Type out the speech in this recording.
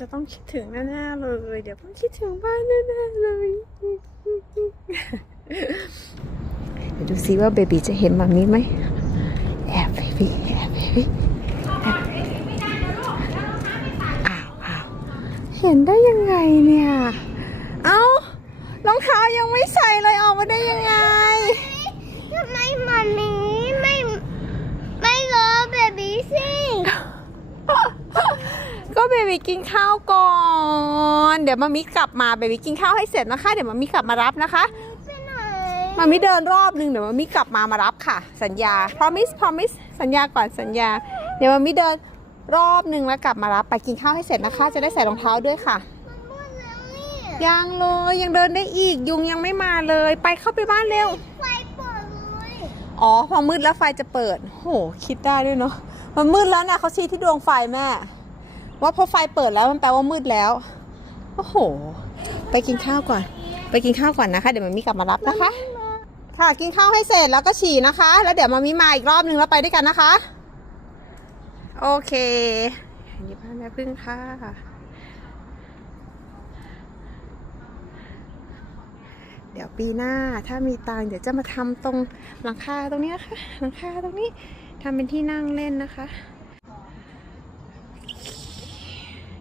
จะต้องคิดถึงแน่ๆเลย เดี๋ยวต้องคิดถึงบ้านแน่ๆเลย เดี๋ยวดูซิว่าเบบีจะเห็นแบบนี้ไหมแอบเบบีแอบเบบีแอบอ้าวอ้าวเห็นได้ยังไงเนี่ย เอ้ารองเท้ายังไม่ใส่เลยออกมาได้ยังไง ทำไมมันนี้ไม่ไม่รอเบบีสิ ก็ เบบีกินข้าวก่อน เดี๋ยวมามิกลับมาเบบีกินข้าวให้เสร็จนะคะ เดี๋ยวมามิกลับมารับนะคะไปไหนมามิเดินรอบนึงเดี๋ยวมามิกลับมามารับค่ะ สัญญา promise promise สัญญาก่อนสัญญา เดี๋ยวมามิเดินรอบนึงแล้วกลับมารับไปกินข้าวให้เสร็จนะคะ จะได้ใส่รองเท้าด้วยค่ะมันมืดแล้วเนี่ยยังเลยยังเดินได้อีกยุงยังไม่มาเลย ไปเข้าไปบ้านเร็วไฟเปิดเลยอ๋อพอมืดแล้วไฟจะเปิด โห คิดได้ด้วยเนาะมันมืดแล้วนะเขาชี้ที่ดวงไฟแม่ ว่าพอไฟเปิดแล้วมันแปลว่ามืดแล้ว โอ้โห ไปกินข้าวก่อน ไปกินข้าวก่อนนะคะ เดี๋ยวมามีกลับมารับนะคะ ค่ะ กินข้าวให้เสร็จแล้วก็ฉี่นะคะ แล้วเดี๋ยวมามีมาอีกรอบนึงแล้วไปด้วยกันนะคะ โอเคนนี้บ้านแม่พึ่งค่ะ เดี๋ยวปีหน้าถ้ามีตังเดี๋ยวจะมาทำตรงหลังคาตรงนี้นะคะ หลังคาตรงนี้ทำเป็นที่นั่งเล่นนะคะ